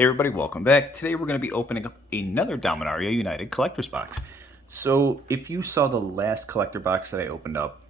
Hey everybody, welcome back. Today we're going to be opening up another Dominaria United collector's box. So if you saw the last collector box that I opened up,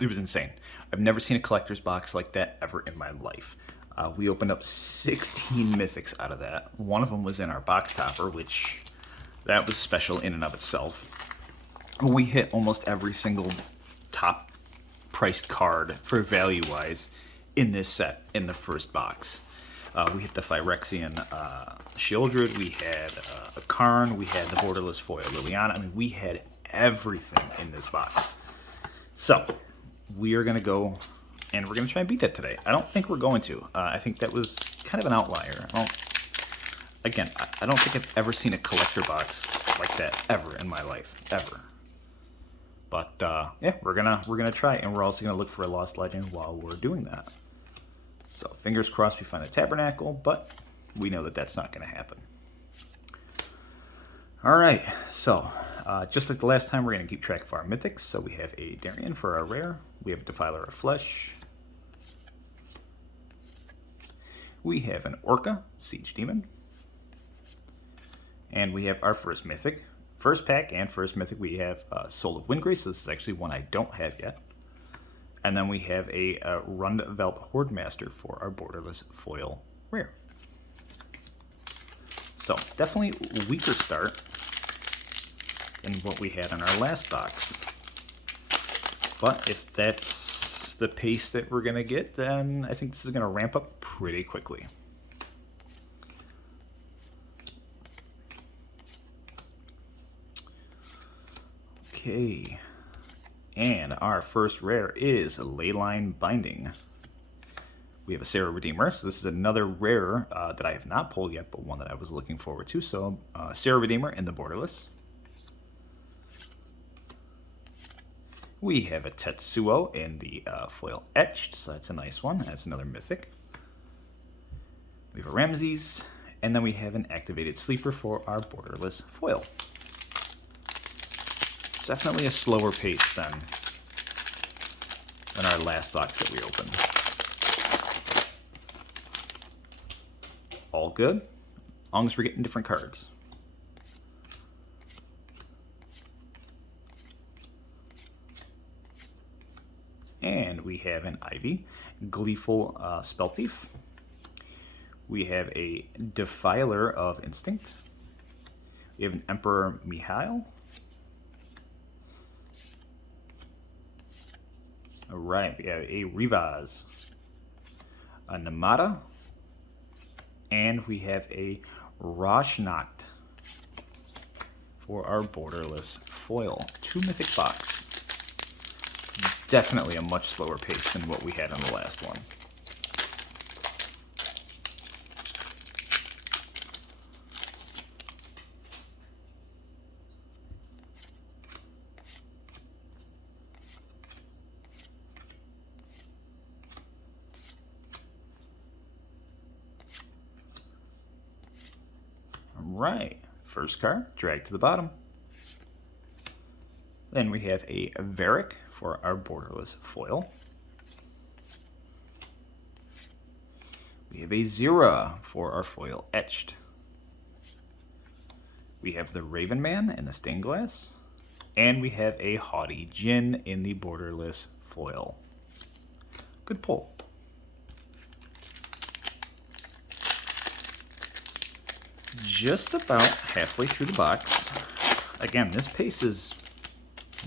it was insane. I've never seen a collector's box like that ever in my life. We opened up 16 mythics out of that. One of them was in our box topper, which that was special in and of itself. We hit almost every single top priced card for value-wise in this set in the first box. We hit the Phyrexian Sheoldred, we had a Karn, we had the borderless foil Liliana. I mean, we had everything in this box. So, we are going to go and we're going to try and beat that today. I don't think we're going to. I think that was kind of an outlier. I don't think I've ever seen a collector box like that ever in my life, ever. But yeah, we're gonna try, and we're also gonna look for a lost legend while we're doing that. So fingers crossed we find a Tabernacle, but we know that that's not going to happen. All right, so just like the last time, we're going to keep track of our mythics. So we have a Darien for our rare. We have a Defiler of Flesh. We have an Orca, Siege Demon. And we have our first mythic. First pack and first mythic, we have Soul of Windgrace. This is actually one I don't have yet. And then we have a Rundvelt Hordemaster for our borderless foil rare. So definitely a weaker start than what we had in our last box. But if that's the pace that we're going to get, then I think this is going to ramp up pretty quickly. Okay. And our first rare is Leyline Binding. We have a Serra Redeemer, so this is another rare that I have not pulled yet, but one that I was looking forward to. So Serra Redeemer in the borderless. We have a Tetsuo in the foil etched, so that's a nice one. That's another mythic. We have a Ramses, and then we have an activated sleeper for our borderless foil. Definitely a slower pace than our last box that we opened. All good, as long as we're getting different cards. And we have an Ivy, Gleeful Spell Thief. We have a Defiler of Instinct. We have an Emperor Mihail. Alright, we have a Rivaz, a Namada, and we have a Rajnacht for our borderless foil. 2 mythic box. Definitely a much slower pace than what we had on the last one. Right, first card, drag to the bottom. Then we have a Varric for our borderless foil. We have a Zira for our foil etched. We have the Raven Man in the stained glass. And we have a Haughty Djinn in the borderless foil. Good pull. Just about halfway through the box. Again, this pace is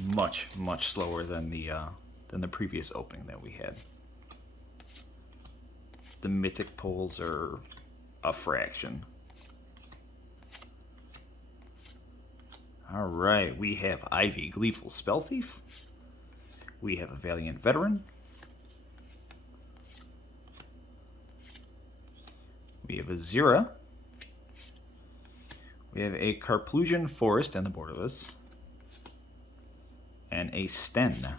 much slower than the previous opening that we had. The mythic pulls are a fraction. All right, we have Ivy, Gleeful Spell Thief. We have a Valiant Veteran. We have a Zira. We have a Karplusian Forest in the borderless. And a Sten.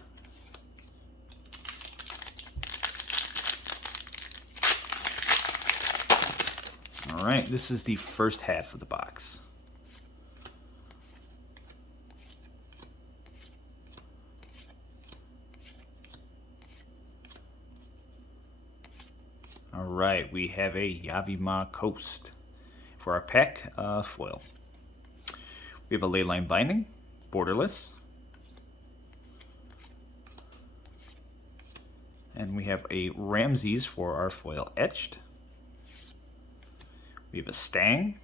Alright, this is the first half of the box. Alright, we have a Yavimaya Coast. for our pack foil. We have a Leyline Binding, borderless. And we have a Ramses for our foil etched. We have a Stang.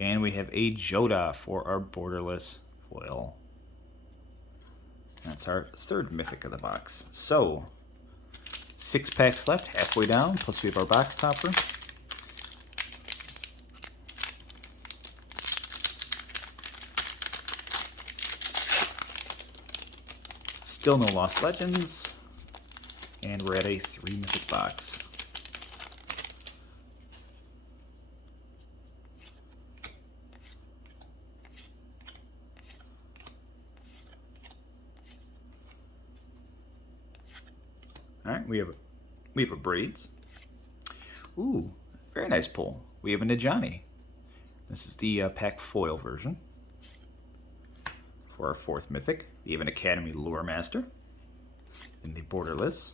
And we have a Jodah for our borderless foil. That's our third mythic of the box. So, 6 packs left, halfway down, plus we have our box topper. Still no Lost Legends, and we're at a 3 mythic box. All right, we have a Braids. Ooh, very nice pull. We have a Najani. This is the pack foil version. For our 4th mythic, we have an Academy Lore Master in the borderless.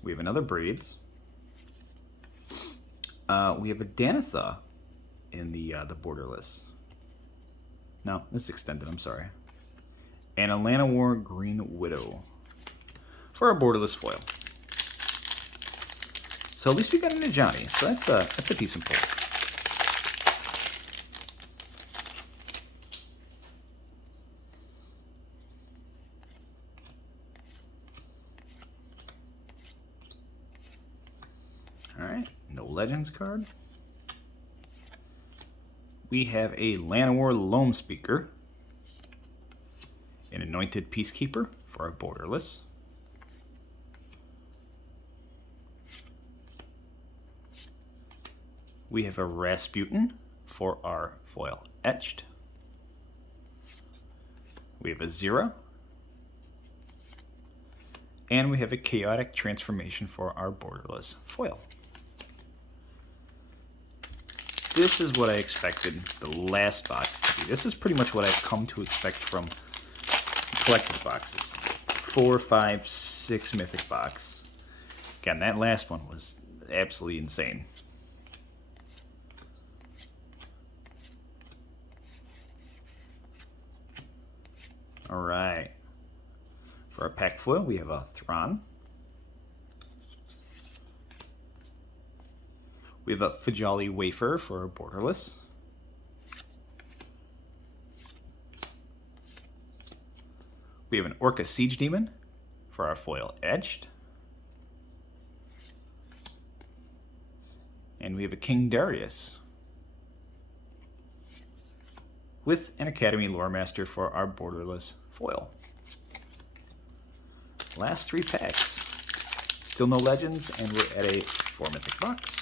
We have another Braids. We have a Danitha in the borderless. No, this is extended, I'm sorry. And a Llanowar Green Widow for our borderless foil. So at least we got a Najani, so that's a decent pull. Alright, no Legends card. We have a Llanowar Loam Speaker, an Anointed Peacekeeper for our borderless. We have a Rasputin for our foil etched. We have a Zira. And we have a Chaotic Transformation for our borderless foil. This is what I expected the last box to be. This is pretty much what I've come to expect from collector's boxes. 4, 5, 6 mythic box. Again, that last one was absolutely insane. Alright. For our pack foil, we have a Thrawn. We have a Fajali Wafer for our borderless. We have an Orca Siege Demon for our foil etched. And we have a King Darius with an Academy Lore Master for our borderless foil. Last 3 packs. Still no Legends, and we're at a 4 mythic box.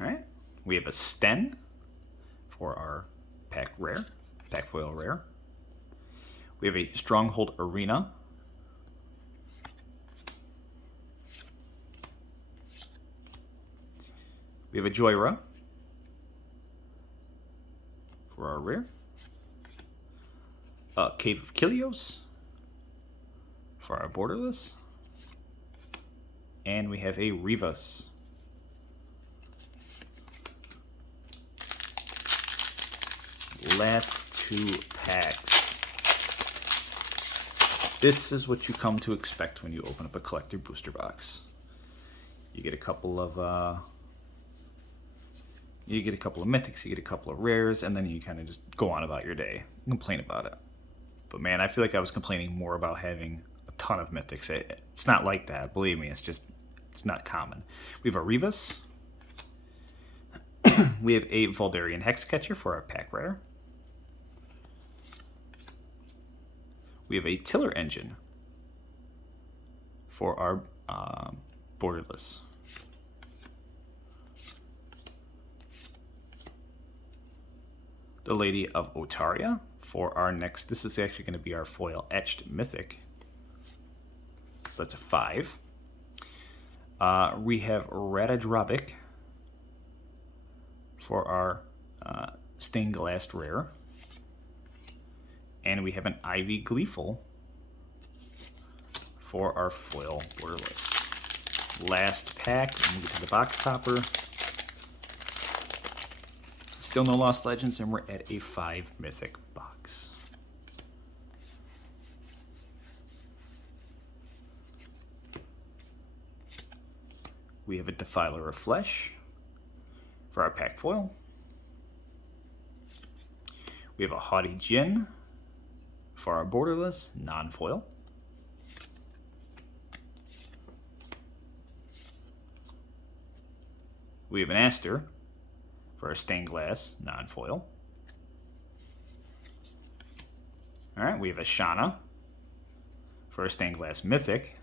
Alright, we have a Sten for our pack foil rare. We have a Stronghold Arena. We have a Joyra for our rare. Cave of Kilios for our borderless. And we have a Rivas. Last 2 packs. This is what you come to expect when you open up a collector booster box. You get a couple of mythics, you get a couple of rares, and then you kind of just go on about your day and complain about it. But man, I feel like I was complaining more about having a ton of mythics. It's not like that, believe me. It's not common. We have a Rivas. We have a Voldarian Hexcatcher for our pack rare. We have a Tiller Engine for our borderless. The Lady of Otaria for our next. This is actually going to be our foil etched mythic. So that's a 5. We have Radadrabic for our stained glass rare. And we have an Ivy Gleeful for our foil borderless. Last pack, and we get to the box topper. Still no Lost Legends, and we're at a 5 mythic box. We have a Defiler of Flesh for our pack foil. We have a Haughty Djinn for our borderless non-foil. We have an Aster for our stained glass non-foil. Alright, we have a Shana for our stained glass mythic.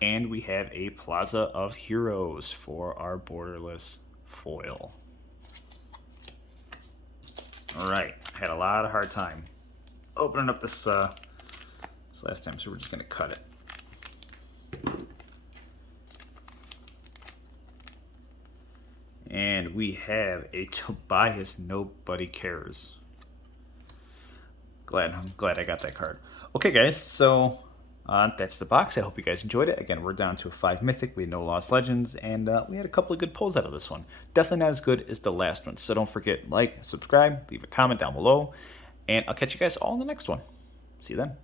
And we have a Plaza of Heroes for our borderless foil. Alright, had a lot of hard time opening up this last time, so we're just going to cut it. And we have a Tobias Nobody Cares. I'm glad I got that card. Okay, guys, so that's the box. I hope you guys enjoyed it. Again, we're down to a 5 mythic. We had no Lost Legends, and we had a couple of good pulls out of this one. Definitely not as good as the last one. So don't forget, like, subscribe, leave a comment down below, and I'll catch you guys all in the next one. See you then.